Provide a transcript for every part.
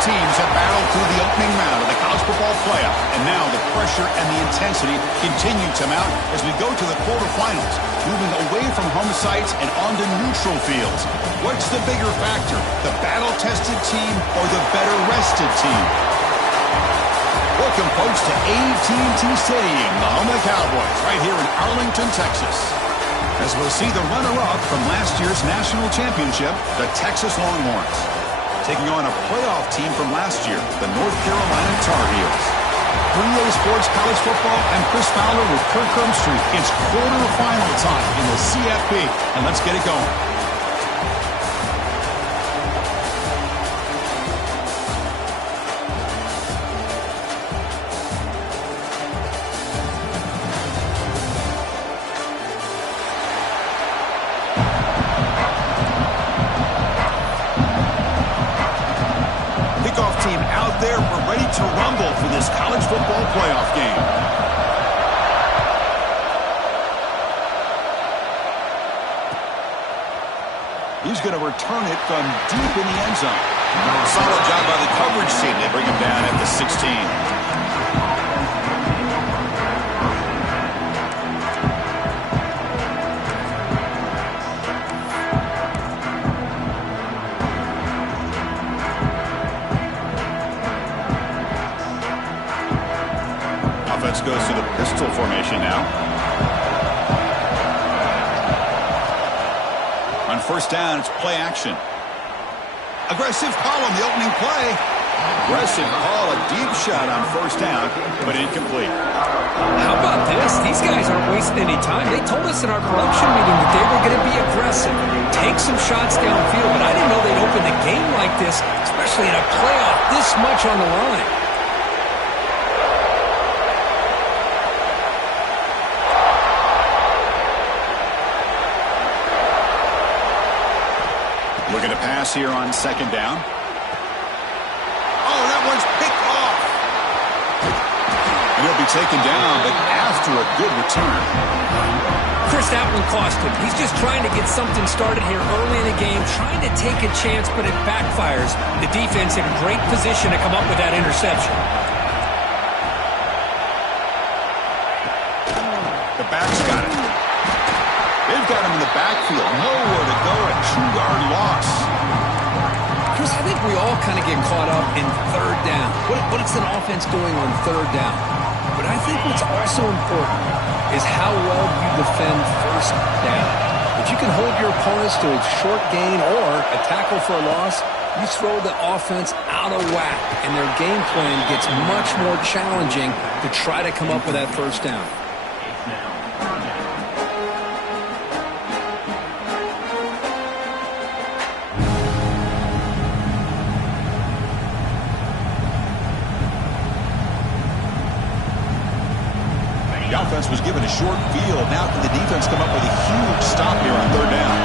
teams have battled through the opening round of the college football playoff, and now the pressure and the intensity continue to mount as we go to the quarterfinals, moving away from home sites and onto neutral fields. What's the bigger factor, the battle-tested team or the better-rested team? Welcome, folks, to AT&T Stadium, the home of the Cowboys, right here in Arlington, Texas. As we'll see the runner-up from last year's national championship, the Texas Longhorns, taking on a playoff team from last year, the North Carolina Tar Heels. 3A Sports College Football, I'm Chris Fowler with Kirk Herbstreit. It's quarterfinal time in the CFP, and let's get it going. Team out there, we're ready to rumble for this college football playoff game. He's going to return it from deep in the end zone. Solid job by the coverage team. They bring him down at the 16. Goes to the pistol formation now. On first down, it's play action. Aggressive call on the opening play. Aggressive call, a deep shot on first down, but incomplete. How about this? These guys aren't wasting any time. They told us in our production meeting that they were going to be aggressive, take some shots downfield, but I didn't know they'd open the game like this, especially in a playoff this much on the line. Looking to pass here on second down. Oh, that one's picked off. And he'll be taken down, but after a good return. Chris, that one cost him. He's just trying to get something started here early in the game, trying to take a chance, but it backfires. The defense in a great position to come up with that interception. The back's got it. They've got him in the backfield. Nowhere to go. A 2-yard loss. Chris, I think we all kind of get caught up in third down. What is an offense doing on third down? But I think what's also important is how well you defend first down. If you can hold your opponents to a short gain or a tackle for a loss, you throw the offense out of whack, and their game plan gets much more challenging to try to come up with that first down. The offense was given a short field. Now can the defense come up with a huge stop here on third down?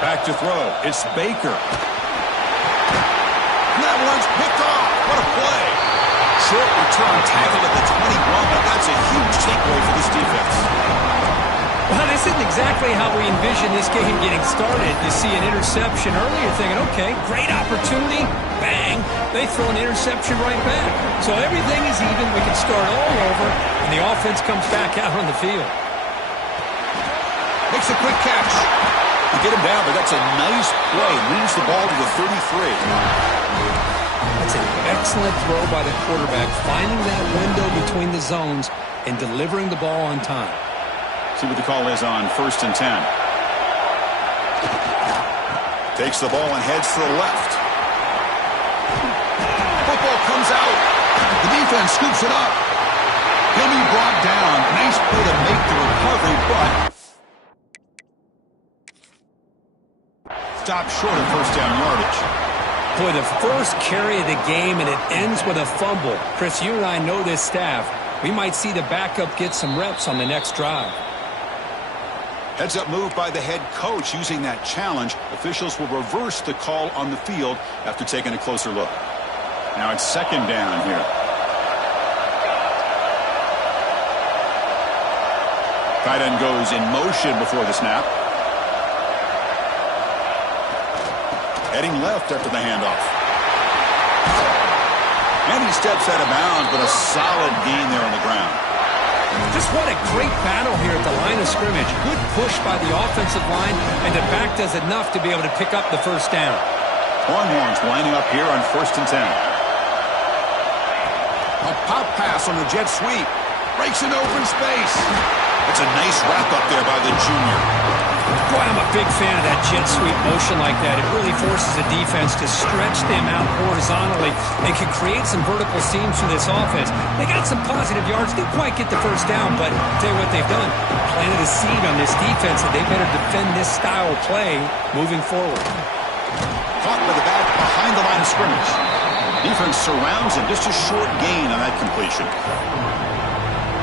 Back to throw. It's Baker. And that one's picked off. What a play. Short return, tackled at the 21, but that's a huge takeaway for this defense. Well, this isn't exactly how we envisioned this game getting started. You see an interception early, you're thinking, okay, great opportunity, bang, they throw an interception right back. So everything is even, we can start all over, and the offense comes back out on the field. Makes a quick catch. To get him down, but that's a nice play. Moves the ball to the 33. That's an excellent throw by the quarterback, finding that window between the zones and delivering the ball on time. See what the call is on first and 10. Takes the ball and heads to the left. Football comes out. The defense scoops it up. He'll be brought down. Nice play to make the recovery, but stopped short of first down yardage. Boy, the first carry of the game, and it ends with a fumble. Chris, you and I know this staff. We might see the backup get some reps on the next drive. Heads-up move by the head coach using that challenge. Officials will reverse the call on the field after taking a closer look. Now it's second down here. Tight end goes in motion before the snap. Heading left after the handoff. And he steps out of bounds, but a solid gain there on the ground. Just what a great battle here at the line of scrimmage. Good push by the offensive line, and the back does enough to be able to pick up the first down. Longhorns lining up here on 1st and 10. A pop pass on the jet sweep. Breaks into open space. It's a nice wrap-up there by the junior. Boy, I'm a big fan of that jet sweep motion like that. It really forces the defense to stretch them out horizontally. They can create some vertical seams through this offense. They got some positive yards. Didn't quite get the first down, but I'll tell you what they've done. Planted a seed on this defense that they better defend this style of play moving forward. Caught by the back behind the line of scrimmage. Defense surrounds him. Just a short gain on that completion.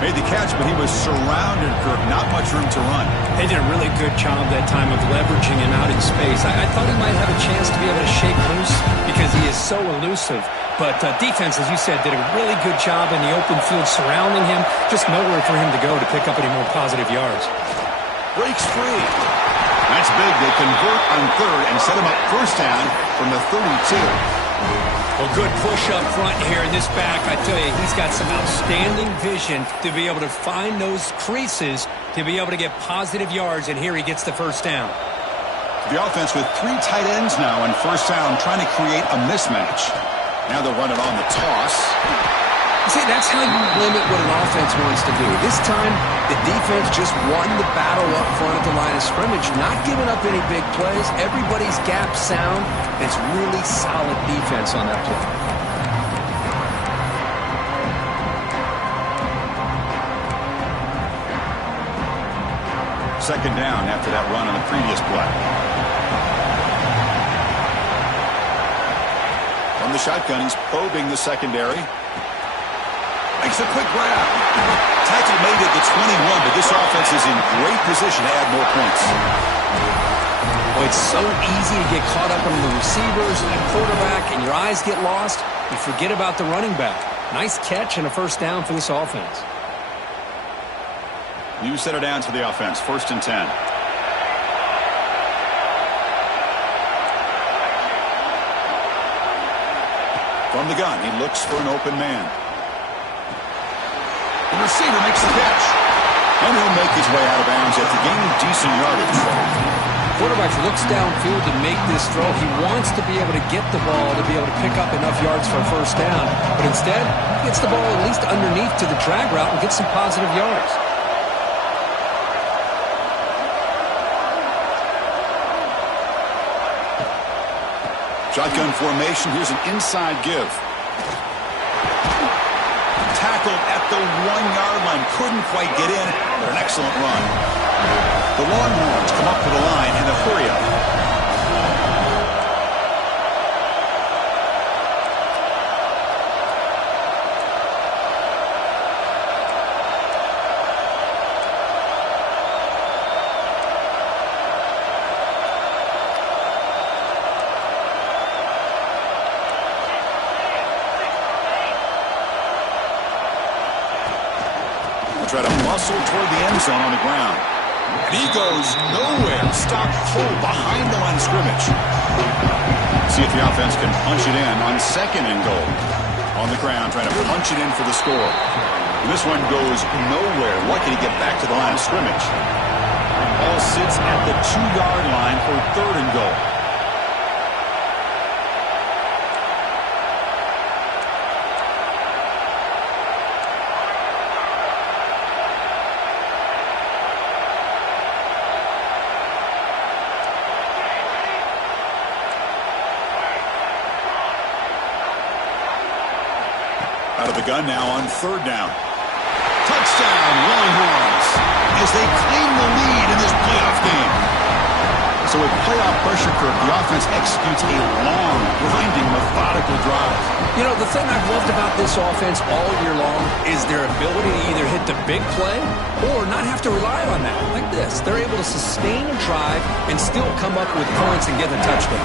Made the catch, but he was surrounded, Kirk. Not much room to run. They did a really good job that time of leveraging him out in space. I thought he might have a chance to be able to shake loose because he is so elusive. But defense, as you said, did a really good job in the open field surrounding him. Just nowhere for him to go to pick up any more positive yards. Breaks free. That's big. They convert on third and set him up first down from the 32. Well, good push up front here in this back. I tell you, he's got some outstanding vision to be able to find those creases to be able to get positive yards, and here he gets the first down. The offense with 3 tight ends now on first down, trying to create a mismatch. Now they'll run it on the toss. See, that's how you limit what an offense wants to do. This time, the defense just won the battle up front at the line of scrimmage, not giving up any big plays. Everybody's gap sound. It's really solid defense on that play. Second down after that run on the previous play. From the shotgun, he's probing the secondary. Makes a quick grab. Tackle made at the 21, but this offense is in great position to add more points. Well, it's so easy to get caught up on the receivers and the quarterback, and your eyes get lost. You forget about the running back. Nice catch and a first down for this offense. New set of downs for the offense. 1st and 10. From the gun, he looks for an open man. The receiver makes the catch. And he'll make his way out of bounds after gaining decent yardage. Quarterback looks downfield to make this throw. He wants to be able to get the ball to be able to pick up enough yards for a first down. But instead, he gets the ball at least underneath to the drag route and gets some positive yards. Shotgun formation. Here's an inside give. Tackled at the 1-yard line. Couldn't quite get in, but an excellent run. The Longhorns come up to the line in a hurry-up. Try to muscle toward the end zone on the ground. And he goes nowhere. Stopped full behind the line of scrimmage. See if the offense can punch it in on 2nd and goal. On the ground, trying to punch it in for the score. And this one goes nowhere. Lucky to get back to the line of scrimmage. Ball sits at the 2-yard line for 3rd and goal. Out of the gun now on 3rd down. Touchdown, Longhorns, as they claim the lead in this playoff game. So with playoff pressure, Kirk, the offense executes a long, grinding, methodical drive. You know, the thing I've loved about this offense all year long is their ability to either hit the big play or not have to rely on that. Like this, they're able to sustain a drive and still come up with points and get a touchdown.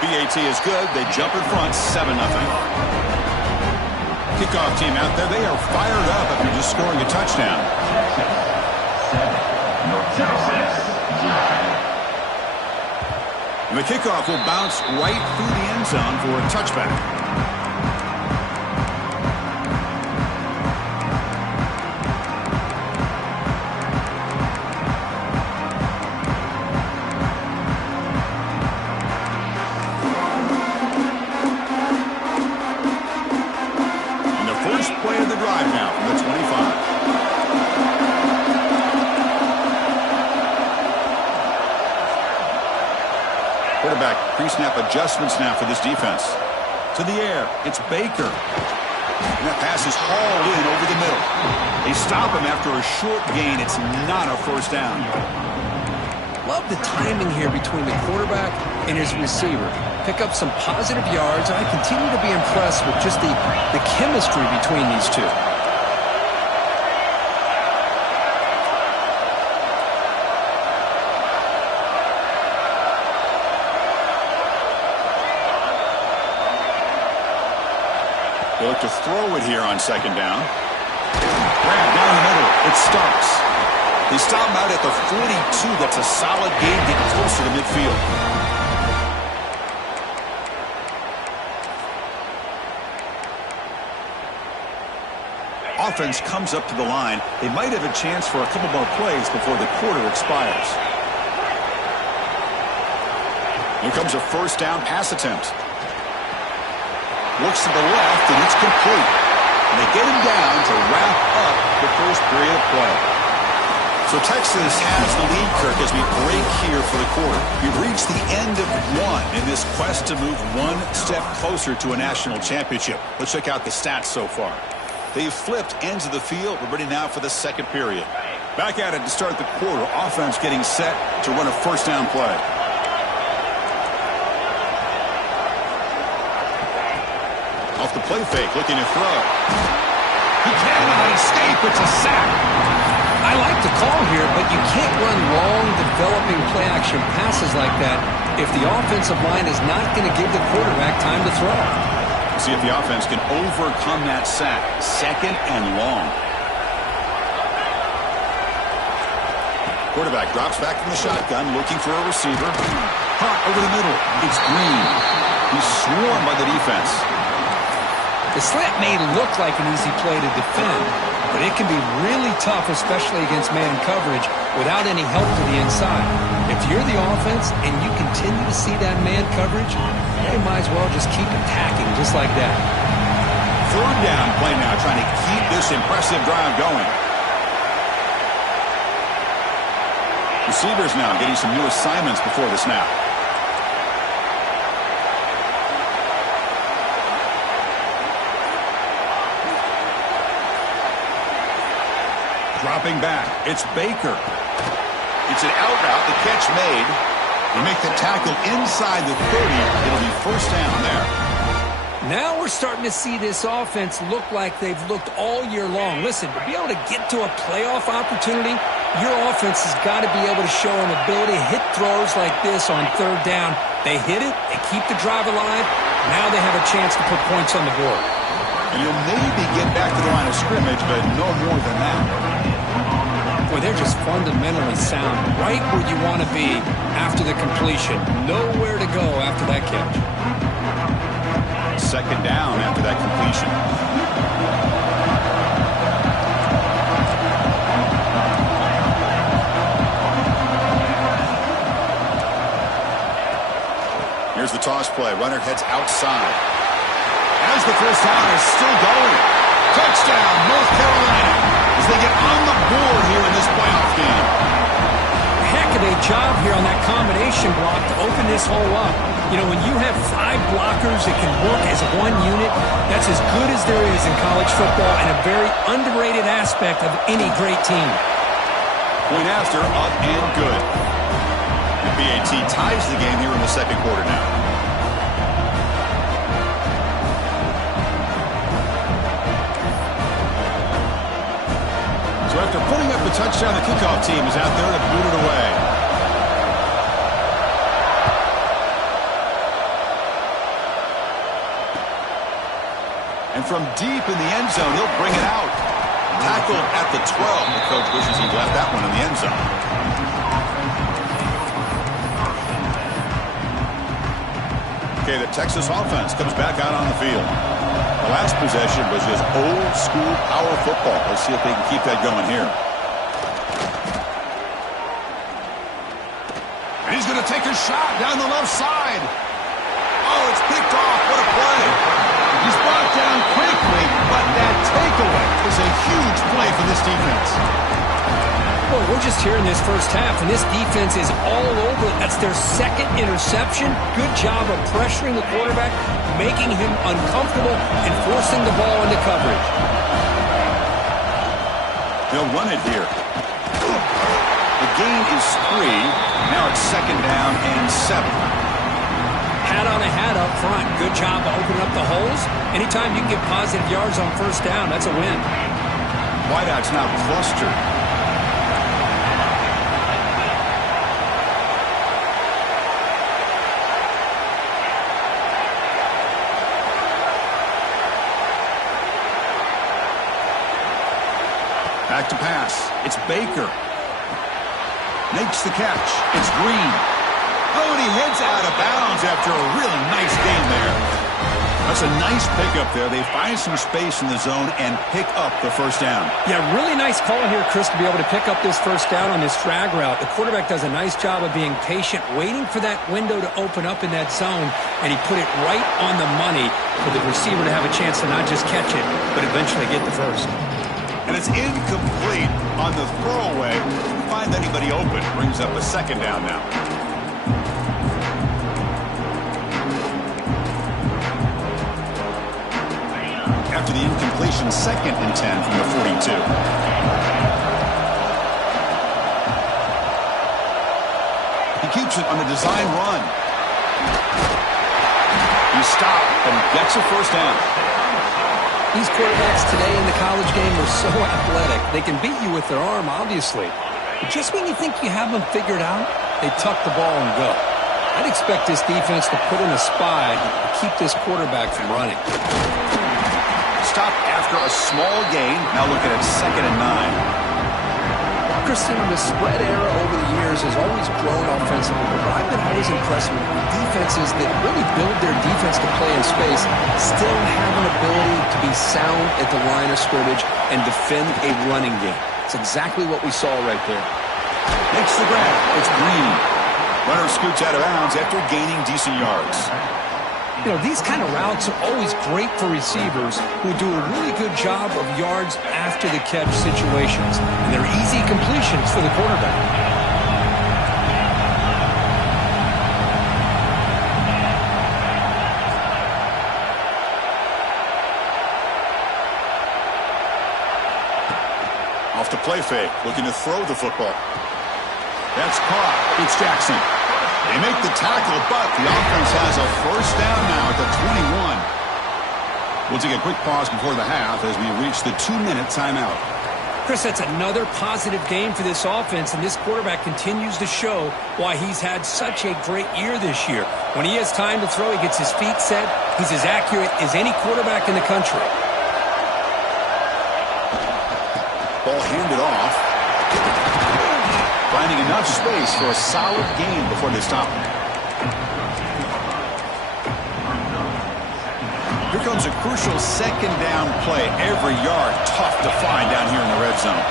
BAT is good. They jump in front 7-0. Kickoff team out there. They are fired up after just scoring a touchdown. And the kickoff will bounce right through the end zone for a touchback. Pre-snap adjustments now for this defense. To the air. It's Baker. And that pass is hauled in over the middle. They stop him after a short gain. It's not a first down. Love the timing here between the quarterback and his receiver. Pick up some positive yards, and I continue to be impressed with just the chemistry between these two. They look to throw it here on second down. Grab down the middle. It starts. They stop him out at the 42. That's a solid gain, getting closer to midfield. Offense comes up to the line. They might have a chance for a couple more plays before the quarter expires. Here comes a first down pass attempt. Looks to the left, and it's complete. And they get him down to wrap up the first period of play. So Texas has the lead, Kirk, as we break here for the quarter. We've reached the end of one in this quest to move one step closer to a national championship. Let's check out the stats so far. They've flipped ends of the field. We're ready now for the second period. Back at it to start the quarter. Offense getting set to run a first down play. Off the play fake, looking to throw. He cannot escape. It's a sack. I like the call here, but you can't run long, developing play-action passes like that if the offensive line is not going to give the quarterback time to throw. See if the offense can overcome that sack. Second and long. Quarterback drops back from the shotgun, looking for a receiver. Hot over the middle. It's Green. He's swarmed by the defense. The slant may look like an easy play to defend, but it can be really tough, especially against man coverage, without any help to the inside. If you're the offense and you continue to see that man coverage, you might as well just keep attacking just like that. Third down play now, trying to keep this impressive drive going. Receivers now getting some new assignments before the snap. Dropping back, it's Baker. It's an out route, the catch made. They make the tackle inside the 30. It'll be first down there. Now we're starting to see this offense look like they've looked all year long. Listen, to be able to get to a playoff opportunity, your offense has got to be able to show an ability to hit throws like this on third down. They hit it, they keep the drive alive. Now they have a chance to put points on the board. And you'll maybe get back to the line of scrimmage, but no more than that. Boy, they're just fundamentally sound, right where you want to be after the completion. Nowhere to go after that catch. Second down after that completion. Here's the toss play. Runner heads outside. As the first down is still going. Touchdown, North Carolina, as they get on the board here in this playoff game. Heck of a job here on that combination block to open this hole up. You know, when you have 5 blockers that can work as one unit, that's as good as there is in college football and a very underrated aspect of any great team. Point after, up and good. The BAT ties the game here in the second quarter now. So after putting up the touchdown, the kickoff team is out there to boot it away. And from deep in the end zone, he'll bring it out. Tackled at the 12. The coach wishes he'd left that one in the end zone. Okay, the Texas offense comes back out on the field. The last possession was just old school power football. Let's see if they can keep that going here. And he's going to take a shot down the left side. Oh, it's picked off. What a play. He's brought down quickly, but that takeaway is a huge play for this defense. Well, we're just here in this first half, and this defense is all over it. That's their second interception. Good job of pressuring the quarterback, making him uncomfortable, and forcing the ball into coverage. They'll run it here. The gain is 3. Now it's 2nd down and 7. Hat on a hat up front. Good job of opening up the holes. Anytime you can get positive yards on first down, that's a win. Wideout's now clustered. Back to pass. It's Baker. Makes the catch. It's Green. Oh, and he heads out of bounds after a really nice game there. That's a nice pickup there. They find some space in the zone and pick up the first down. Yeah, really nice call here, Chris, to be able to pick up this first down on this drag route. The quarterback does a nice job of being patient, waiting for that window to open up in that zone, and he put it right on the money for the receiver to have a chance to not just catch it, but eventually get the first. And it's incomplete on the throwaway. Find anybody open. Brings up a 2nd down now. After the incompletion, 2nd and 10 from the 42. He keeps it on a design run. He stopped and gets a first down. These quarterbacks today in the college game are so athletic. They can beat you with their arm, obviously. But just when you think you have them figured out, they tuck the ball and go. I'd expect this defense to put in a spy to keep this quarterback from running. Stop after a small gain. Now looking at 2nd and 9. Christian, the spread era over the years has always grown offensively, but I've been always impressed with defenses that really build their defense to play in space, still have an ability to be sound at the line of scrimmage and defend a running game. It's exactly what we saw right there. Makes the grab. It's Green. Runner scoots out of bounds after gaining decent yards. You know, these kind of routes are always great for receivers who do a really good job of yards after the catch situations. And they're easy completions for the quarterback. Off the play fake, looking to throw the football. That's caught. It's Jackson. They make the tackle, but the offense has a first down now at the 21. We'll take a quick pause before the half as we reach the 2-minute timeout. Chris, that's another positive game for this offense, and this quarterback continues to show why he's had such a great year this year. When he has time to throw, he gets his feet set. He's as accurate as any quarterback in the country. Ball handed off. Finding enough space for a solid gain before they stop him. Here comes a crucial 2nd down play. Every yard tough to find down here in the red zone.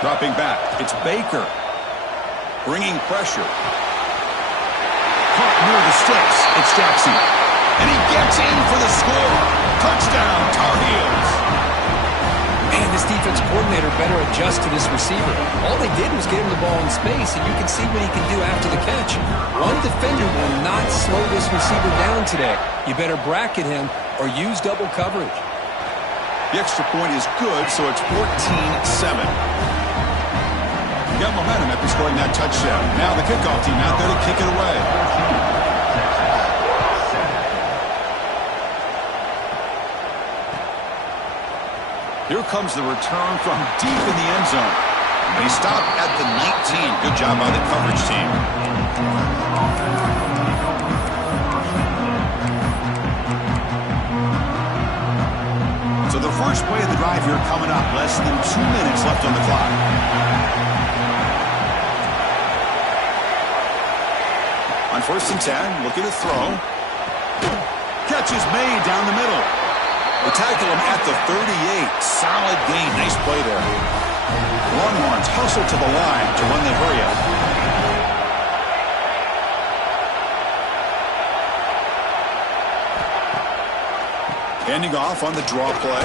Dropping back, it's Baker. Bringing pressure. Caught near the sticks. It's Jackson. And he gets in for the score. Touchdown, Tar Heels. Man, this defense coordinator better adjust to this receiver. All they did was get him the ball in space, and you can see what he can do after the catch. One defender will not slow this receiver down today. You better bracket him or use double coverage. The extra point is good, so it's 14-7. Got momentum after scoring that touchdown. Now the kickoff team out there to kick it away. Here comes the return from deep in the end zone. And he stopped at the 19. Good job by the coverage team. So the first play of the drive here coming up. Less than 2 minutes left on the clock. On 1st and 10, looking to throw. Catch is made down the middle. They tackle him at the 38. Solid gain. Nice play there. Longhorns hustle to the line to run the hurry up. Handing off on the draw play.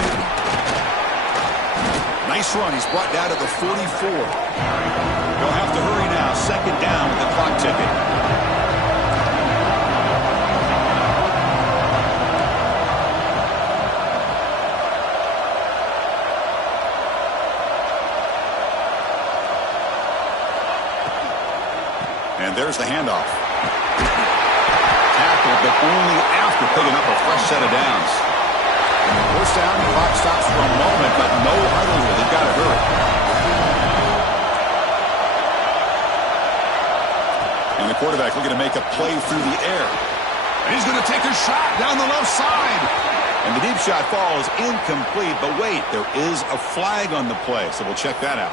Nice run. He's brought down to the 44. He'll have to hurry now. 2nd down with the clock ticking. And there's the handoff. Tackle, but only after picking up a fresh set of downs. 1st down, the clock stops for a moment, but no huddle here. They've got to hurry. And the quarterback looking to make a play through the air. And he's going to take a shot down the left side. And the deep shot falls incomplete, but wait, there is a flag on the play, so we'll check that out.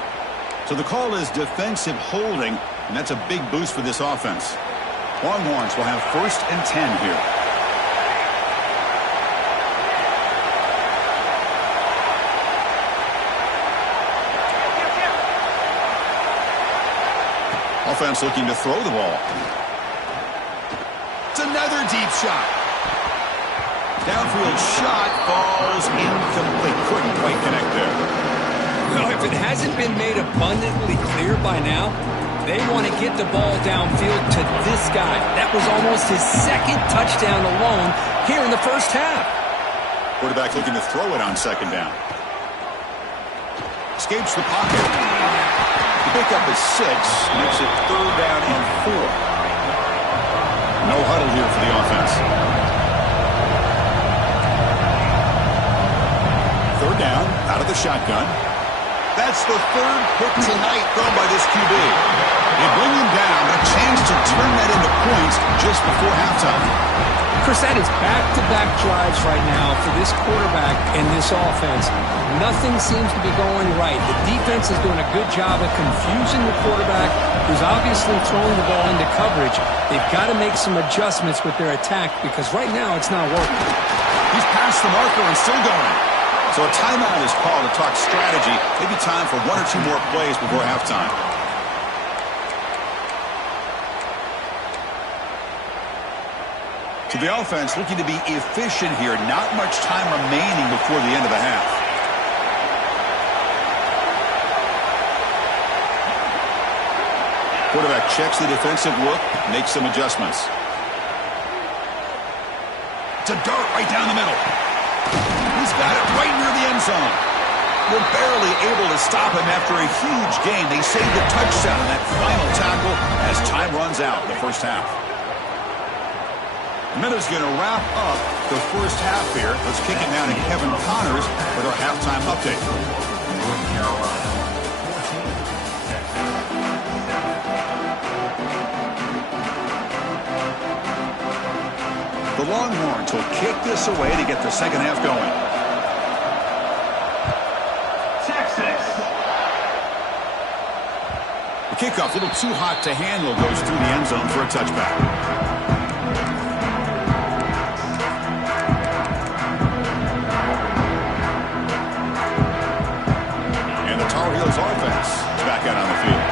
So the call is defensive holding, and that's a big boost for this offense. Longhorns will have 1st and 10 here. Offense looking to throw the ball. It's another deep shot. Downfield shot falls incomplete. Couldn't quite connect there. Well, if it hasn't been made abundantly clear by now, they want to get the ball downfield to this guy. That was almost his 2nd touchdown alone here in the 1st half. Quarterback looking to throw it on 2nd down. Escapes the pocket. The pickup is 6. Makes it 3rd down and 4. No huddle here for the offense. 3rd down, out of the shotgun. That's the 3rd pick tonight thrown by this QB. They bring him down, but a chance to turn that into points just before halftime. Chris, that is back-to-back drives right now for this quarterback and this offense. Nothing seems to be going right. The defense is doing a good job of confusing the quarterback, who's obviously throwing the ball into coverage. They've got to make some adjustments with their attack because right now it's not working. He's past the marker and still going. So a timeout is called to talk strategy. Maybe time for 1 or 2 more plays before halftime. So the offense looking to be efficient here. Not much time remaining before the end of the half. Quarterback checks the defensive look, makes some adjustments. It's a dart right down the middle. He's got it right near the end zone. We're barely able to stop him after a huge gain. They save the touchdown in that final tackle as time runs out in the 1st half. The minute's going to wrap up the 1st half here. Let's kick it down to Kevin Connors with our halftime update. The Longhorns will kick this away to get the 2nd half going. Texas. The kickoff, a little too hot to handle, goes through the end zone for a touchback. Offense is back out on the field.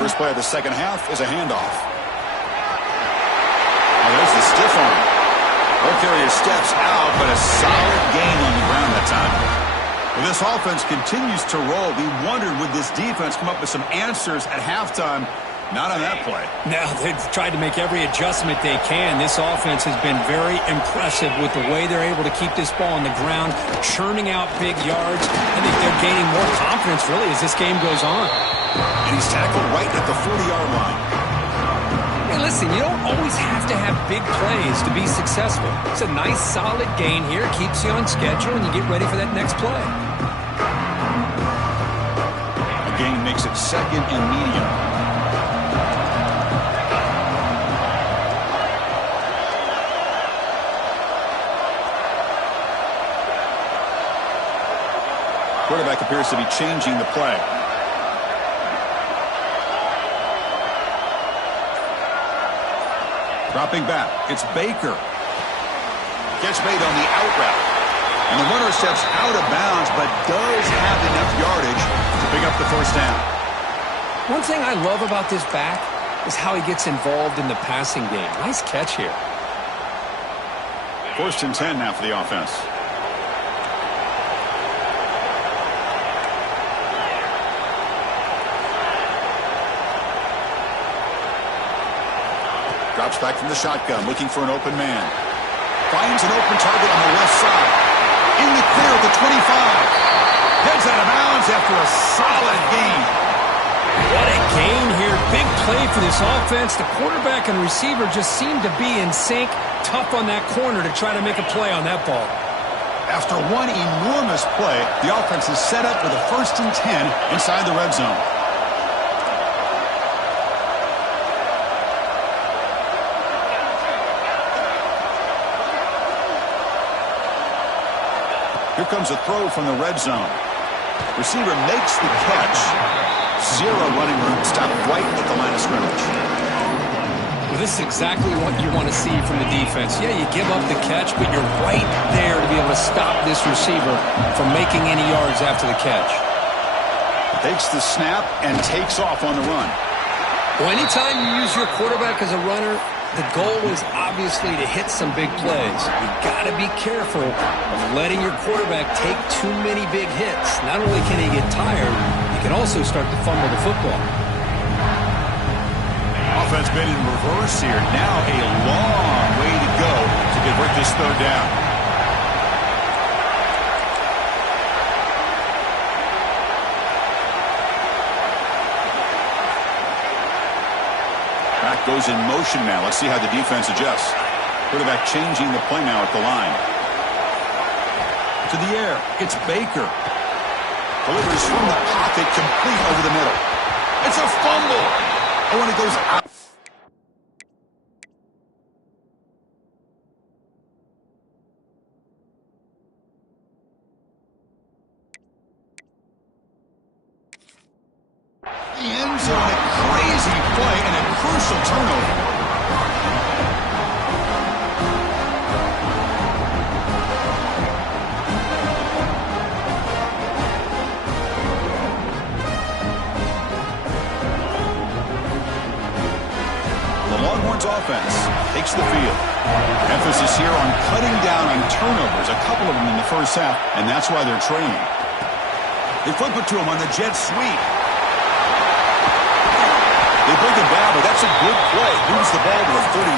First play of the 2nd half is a handoff. Oh, there's the stiff arm. Ball carrier steps out, but a solid gain on the ground that time. Well, this offense continues to roll. We wondered, would this defense come up with some answers at halftime? Not on that play. Now, they've tried to make every adjustment they can. This offense has been very impressive with the way they're able to keep this ball on the ground, churning out big yards. I think they're gaining more confidence, really, as this game goes on. And he's tackled right at the 40-yard line. Hey, listen, you don't always have to have big plays to be successful. It's a nice, solid gain here. Keeps you on schedule, and you get ready for that next play. A gain makes it second and medium. Quarterback appears to be changing the play. Dropping back, it's Baker. Gets made on the out route. And the runner steps out of bounds, but does have enough yardage to pick up the first down. One thing I love about this back is how he gets involved in the passing game. Nice catch here. 1st and 10 now for the offense. Drops back from the shotgun, looking for an open man. Finds an open target on the left side. In the clear at the 25. Heads out of bounds after a solid gain. What a gain here. Big play for this offense. The quarterback and receiver just seem to be in sync. Tough on that corner to try to make a play on that ball. After one enormous play, the offense is set up with a 1st and 10 inside the red zone. Here comes a throw from the red zone. Receiver makes the catch. Zero running room. Stopped right at the line of scrimmage. Well, this is exactly what you want to see from the defense. Yeah, you give up the catch, but you're right there to be able to stop this receiver from making any yards after the catch. Takes the snap and takes off on the run. Well, anytime you use your quarterback as a runner, the goal is obviously to hit some big plays. You've got to be careful of letting your quarterback take too many big hits. Not only can he get tired, he can also start to fumble the football. Offense been in reverse here. Now a long way to go to convert this 3rd down. Back goes in motion now. Let's see how the defense adjusts. Quarterback changing the play now at the line. To the air. It's Baker. Delivers from the pocket, complete over the middle. It's a fumble. And when it goes out. The end zone, a crazy play and a crucial turnover. The Longhorns offense takes the field. Emphasis here on cutting down on turnovers, a couple of them in the first half, and that's why they're trailing. They flip it to him on the jet sweep. They bring him down, but that's a good play. Moves the ball to the 39.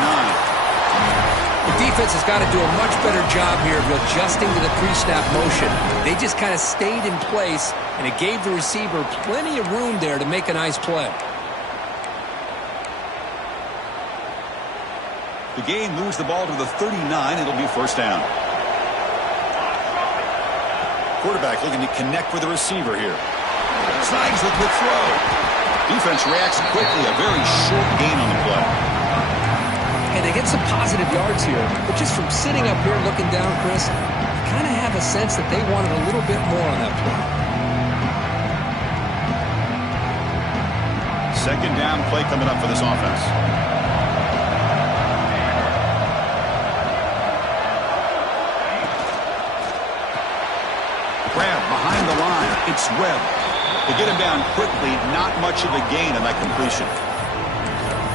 The defense has got to do a much better job here of adjusting to the pre-snap motion. They just kind of stayed in place, and it gave the receiver plenty of room there to make a nice play. The game moves the ball to the 39. It'll be 1st down. Quarterback looking to connect with the receiver here. Snags with the throw. Defense reacts quickly. A very short gain on the play. And they get some positive yards here, but just from sitting up here looking down, Chris, you kind of have a sense that they wanted a little bit more on that play. 2nd down play coming up for this offense. Grab behind the line. It's Webb. They get him down quickly. Not much of a gain on that completion.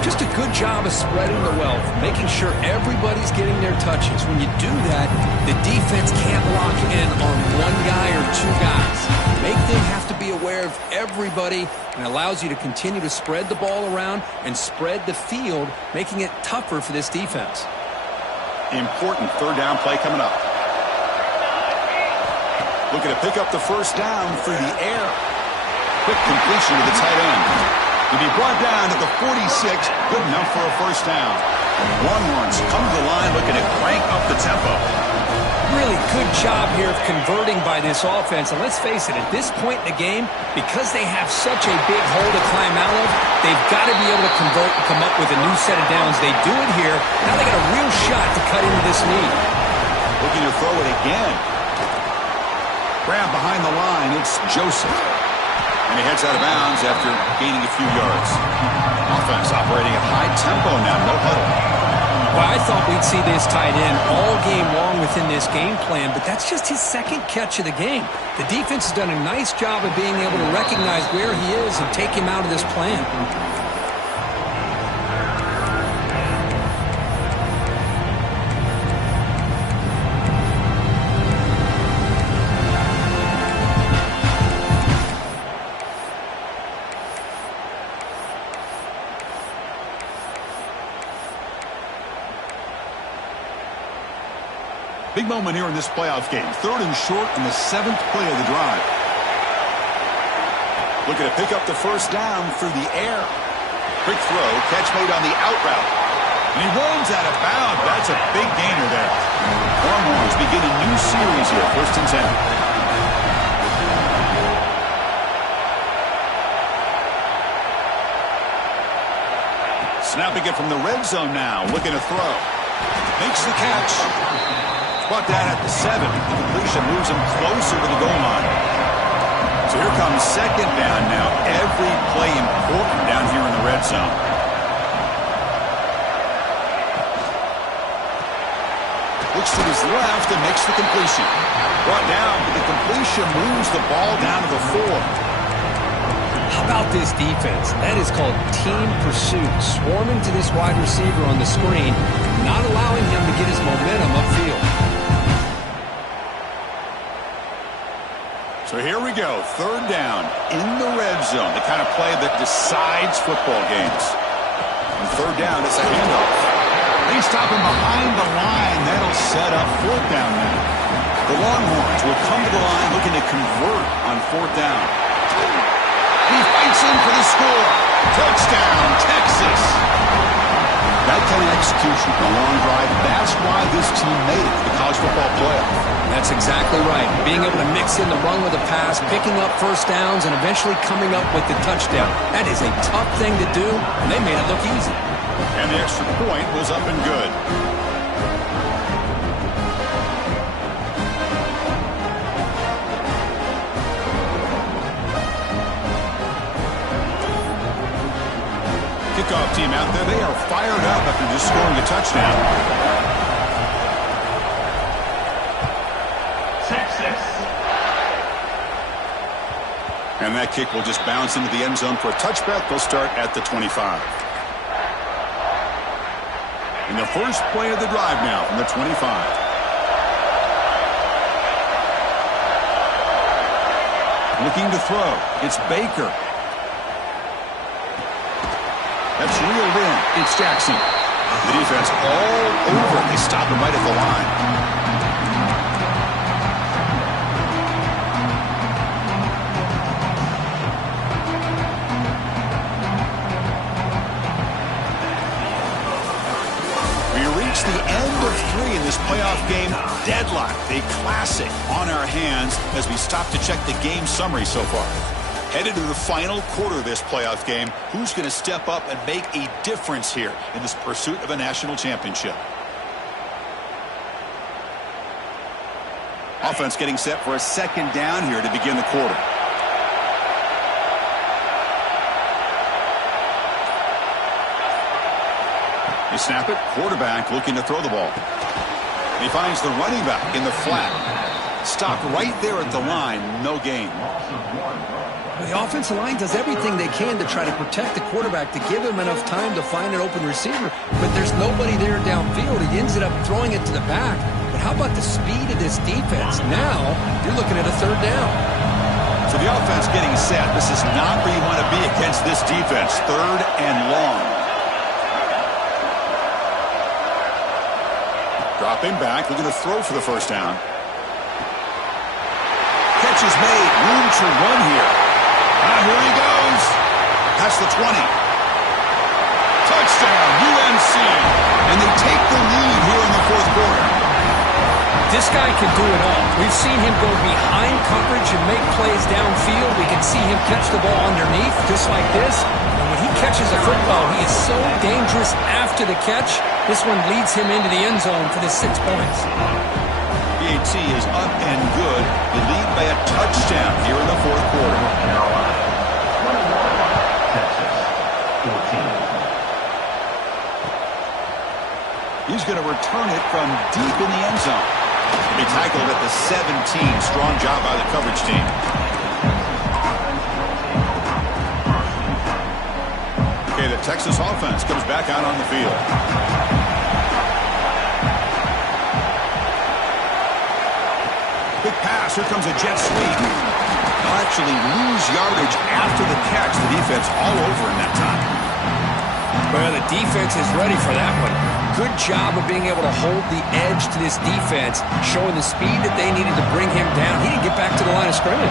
Just a good job of spreading the wealth, making sure everybody's getting their touches. When you do that, the defense can't lock in on one guy or two guys. Make them have to be aware of everybody, and allows you to continue to spread the ball around and spread the field, making it tougher for this defense. Important 3rd down play coming up. Looking to pick up the 1st down through the air. Quick completion to the tight end. To be brought down to the 46, good enough for a first down. Longhorns come to the line looking to crank up the tempo. Really good job here of converting by this offense. And let's face it, at this point in the game, because they have such a big hole to climb out of, they've got to be able to convert and come up with a new set of downs. They do it here. Now they got a real shot to cut into this lead. Looking to throw it again. Grab behind the line. It's Joseph. And he heads out of bounds after gaining a few yards. Offense operating at high tempo now. No huddle. Well, I thought we'd see this tight end all game long within this game plan, but that's just his second catch of the game. The defense has done a nice job of being able to recognize where he is and take him out of this plan. Big moment here in this playoff game. 3rd and short in the 7th play of the drive. Looking to pick up the first down through the air. Quick throw, catch made on the out route. And he runs out of bounds. That's a big gainer there. Longhorns begin a new series here. 1st and 10. Snapping it from the red zone now. Looking to throw. Makes the catch. Brought down at the 7. The completion moves him closer to the goal line. So here comes 2nd down now. Every play important down here in the red zone. Looks to his left and makes the completion. Brought down, but the completion moves the ball down to the 4. How about this defense? That is called team pursuit. Swarming to this wide receiver on the screen, not allowing him to get his momentum upfield. So here we go, 3rd down in the red zone, the kind of play that decides football games. And 3rd down, it's a handoff. They stop him behind the line. That'll set up 4th down now. The Longhorns will come to the line looking to convert on 4th down. He fights in for the score. Touchdown, Texas. That kind of execution on a long drive, that's why this team made it to the college football playoff. That's exactly right. Being able to mix in the run with the pass, picking up first downs, and eventually coming up with the touchdown. That is a tough thing to do, and they made it look easy. And the extra point was up and good. Kickoff team out there, they are fired up after just scoring a touchdown. Texas. And that kick will just bounce into the end zone for a touchback. They'll start at the 25. In the first play of the drive now from the 25. Looking to throw. It's Baker. That's reeled in. It's Jackson. The defense all over. They stop him right at the line. We reach the end of 3 in this playoff game. Deadlock, a classic on our hands as we stop to check the game summary so far. Headed to the final quarter of this playoff game. Who's going to step up and make a difference here in this pursuit of a national championship? Offense getting set for a 2nd down here to begin the quarter. They snap it. Quarterback looking to throw the ball. He finds the running back in the flat. Stopped right there at the line. No gain. The offensive line does everything they can to try to protect the quarterback, to give him enough time to find an open receiver, but there's nobody there downfield. He ends up throwing it to the back. But how about the speed of this defense? Now, you're looking at a 3rd down. So the offense getting set. This is not where you want to be against this defense. 3rd and long. Dropping back, looking to throw for the first down. Catch is made. Room to run here. Here he goes. past the 20. Touchdown, UNC. And they take the lead here in the fourth quarter. This guy can do it all. We've seen him go behind coverage and make plays downfield. We can see him catch the ball underneath, just like this. And when he catches a football, he is so dangerous after the catch. This one leads him into the end zone for the 6 points. PAT is up and good. You lead by a touchdown here in the fourth quarter. He's going to return it from deep in the end zone. He tackled at the 17. Strong job by the coverage team. Okay, the Texas offense comes back out on the field. Big pass. Here comes a jet sweep. They'll actually lose yardage after the catch. The defense all over in that time. Well, the defense is ready for that one. Good job of being able to hold the edge to this defense, showing the speed that they needed to bring him down. He didn't get back to the line of scrimmage.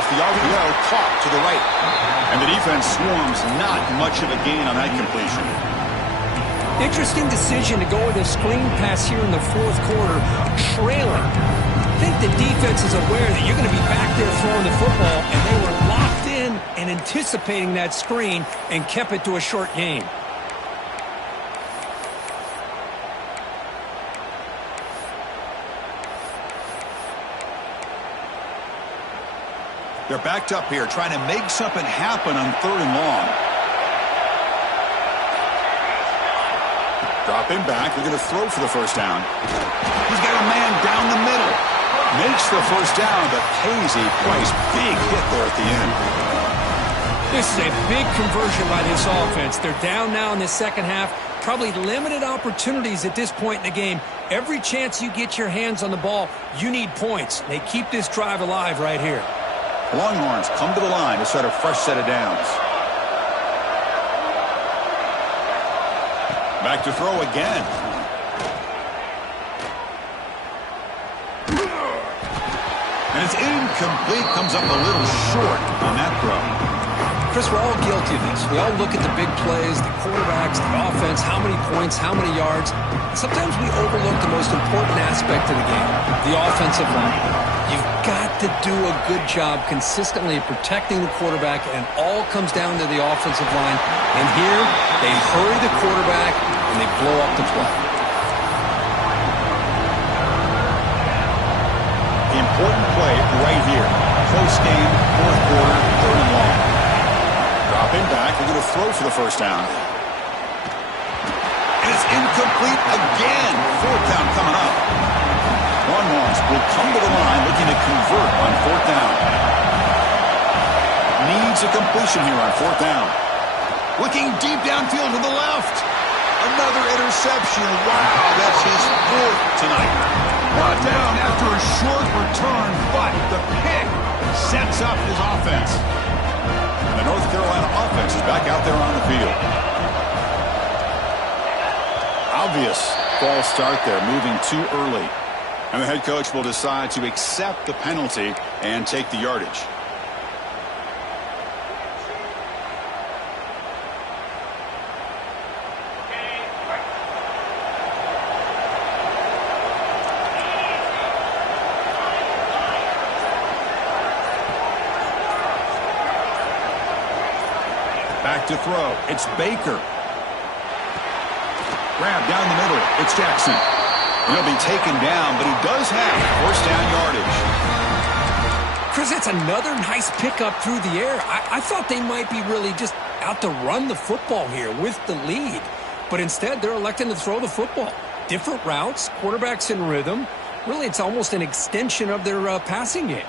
Off the RPO, caught to the right. And the defense swarms. Not much of a gain on that completion. Interesting decision to go with a screen pass here in the fourth quarter, trailing. I think the defense is aware that you're going to be back there throwing the football, and they were locked in and anticipating that screen and kept it to a short gain. They're backed up here, trying to make something happen on 3rd and long. Dropping back, they're going to throw for the first down. He's got a man down the middle. Makes the first down, but pays a price. Big hit there at the end. This is a big conversion by this offense. They're down now in the second half. Probably limited opportunities at this point in the game. Every chance you get your hands on the ball, you need points. They keep this drive alive right here. Longhorns come to the line to start a fresh set of downs. Back to throw again. And it's incomplete. Comes up a little short on that throw. Chris, we're all guilty of this. We all look at the big plays, the quarterbacks, the offense, how many points, how many yards. Sometimes we overlook the most important aspect of the game, the offensive line. You've got to do a good job consistently protecting the quarterback, and it all comes down to the offensive line. And here, they hurry the quarterback, and they blow up the play. The important play right here. Close game, fourth quarter, 3rd and long. Dropping back, they're going to throw for the first down. And it's incomplete again. 4th down coming up. Longhorns will come to the line looking to convert on 4th down. Needs a completion here on 4th down. Looking deep downfield to the left. Another interception. Wow, that's his 4th tonight. Brought down after a short return, but the pick sets up his offense. And the North Carolina offense is back out there on the field. Obvious false start there, moving too early. And the head coach will decide to accept the penalty and take the yardage. Back to throw. It's Baker. Grab down the middle. It's Jackson. He'll be taken down, but he does have first down yardage. Chris, that's another nice pickup through the air. I thought they might be really just out to run the football here with the lead. But instead, they're electing to throw the football. Different routes, quarterbacks in rhythm. Really, it's almost an extension of their passing game.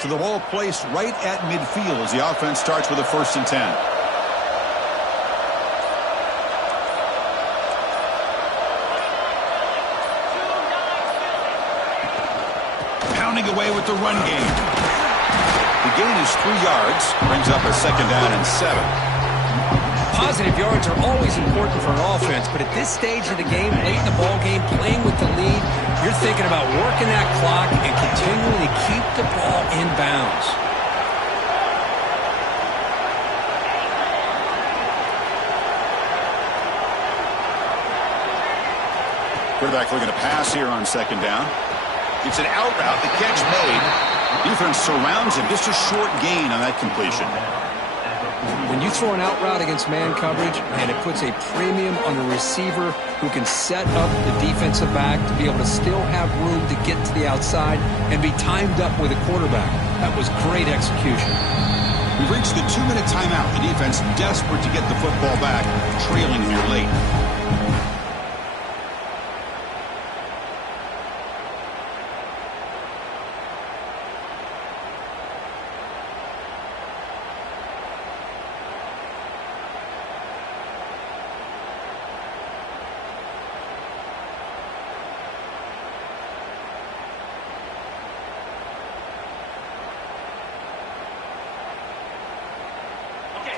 To the ball placed right at midfield as the offense starts with a 1st and 10. Pounding away with the run game. The gain is 3 yards, brings up a 2nd down and 7. Positive yards are always important for an offense, but at this stage of the game, late in the ball game, playing with the lead, you're thinking about working that clock and continuing to keep the ball in bounds. Quarterback looking to pass here on second down. It's an out route. The catch made. Defense surrounds him. Just a short gain on that completion. When you throw an out route against man coverage, and it puts a premium on a receiver who can set up the defensive back to be able to still have room to get to the outside and be timed up with a quarterback. That was great execution. We've reached the 2-minute timeout. The defense desperate to get the football back, trailing here late.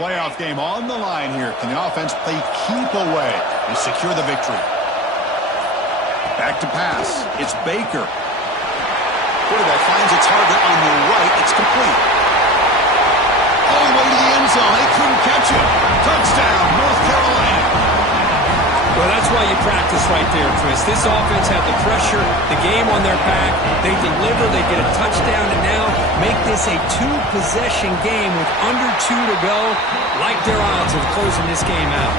Playoff game on the line here. Can the offense play keep away and secure the victory? Back to pass. It's Baker. Quarterback finds a target on the right. It's complete. All the way to the end zone. They couldn't catch him. Touchdown, North Carolina. Well, that's why you practice right there, Chris. This offense had the pressure, the game on their back. They deliver, they get a touchdown, and now make this a 2-possession game with under 2 to go. Like their odds of closing this game out.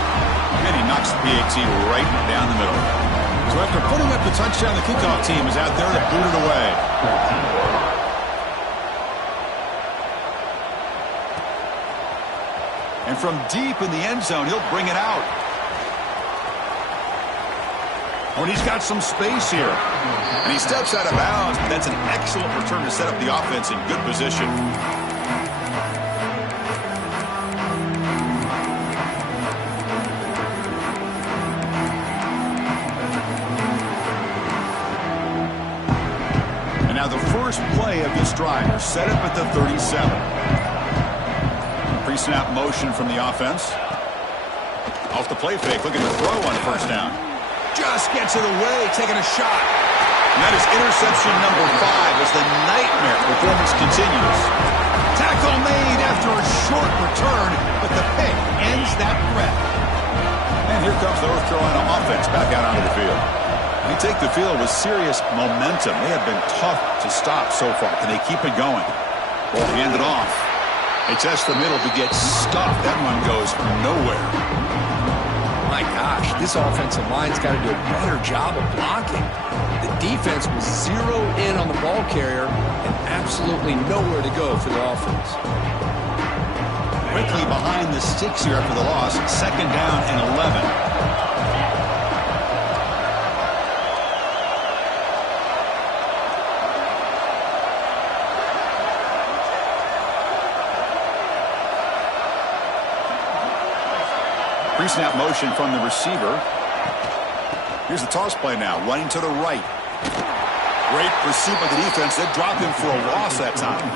And he knocks the PAT right down the middle. So after putting up the touchdown, the kickoff team is out there to boot it away. And from deep in the end zone, he'll bring it out. When he's got some space here. And he steps out of bounds, but that's an excellent return to set up the offense in good position. And now the first play of this drive, set up at the 37. Pre-snap motion from the offense. Off the play fake, looking to throw on first down. Just gets it away, taking a shot. And that is interception number 5 as the nightmare performance continues. Tackle made after a short return, but the pick ends that threat. And here comes the North Carolina offense back out onto the field. They take the field with serious momentum. They have been tough to stop so far. Can they keep it going? Ball handed off. They test the middle to get stuffed. That one goes nowhere. My gosh, this offensive line's got to do a better job of blocking. The defense was zeroed in on the ball carrier and absolutely nowhere to go for the offense. Quickly behind the sticks here after the loss. Second down and 11. Pre-snap motion from the receiver. Here's the toss play now, running to the right. Great pursuit by the defense. They drop him for a loss that time.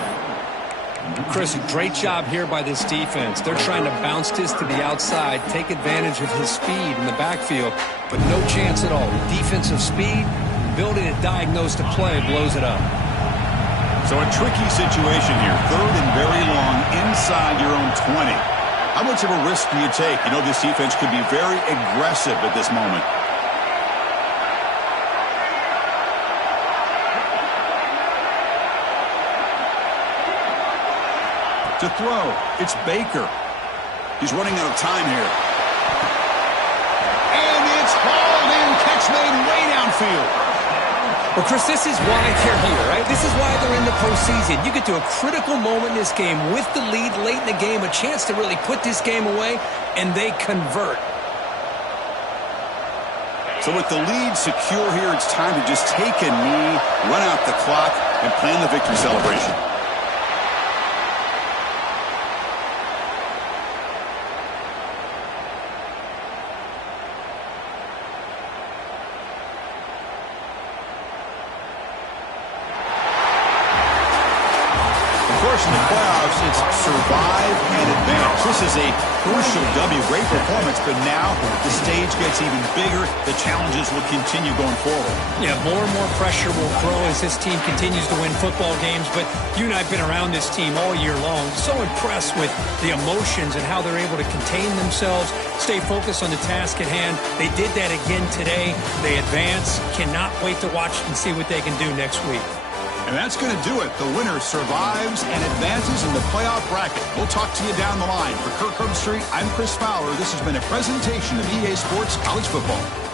Chris, a great job here by this defense. They're trying to bounce this to the outside, take advantage of his speed in the backfield, but no chance at all. The defensive speed, ability to diagnose the play, blows it up. So a tricky situation here. Third and very long inside your own 20. How much of a risk do you take? You know this defense could be very aggressive at this moment. To throw, it's Baker. He's running out of time here. And it's hauled in. Catch made way downfield. Well, Chris, this is why they're here, right? This is why they're in the postseason. You get to a critical moment in this game with the lead late in the game, a chance to really put this game away, and they convert. So with the lead secure here, it's time to just take a knee, run out the clock, and plan the victory celebration. Of course, in the playoffs, it's survive and advance. This is a crucial W. Great performance, but now the stage gets even bigger. The challenges will continue going forward. Yeah, more and more pressure will grow as this team continues to win football games, but you and I have been around this team all year long. So impressed with the emotions and how they're able to contain themselves, stay focused on the task at hand. They did that again today. They advance. Cannot wait to watch and see what they can do next week. And that's going to do it. The winner survives and advances in the playoff bracket. We'll talk to you down the line. For Kirk Herbstreit, I'm Chris Fowler. This has been a presentation of EA Sports College Football.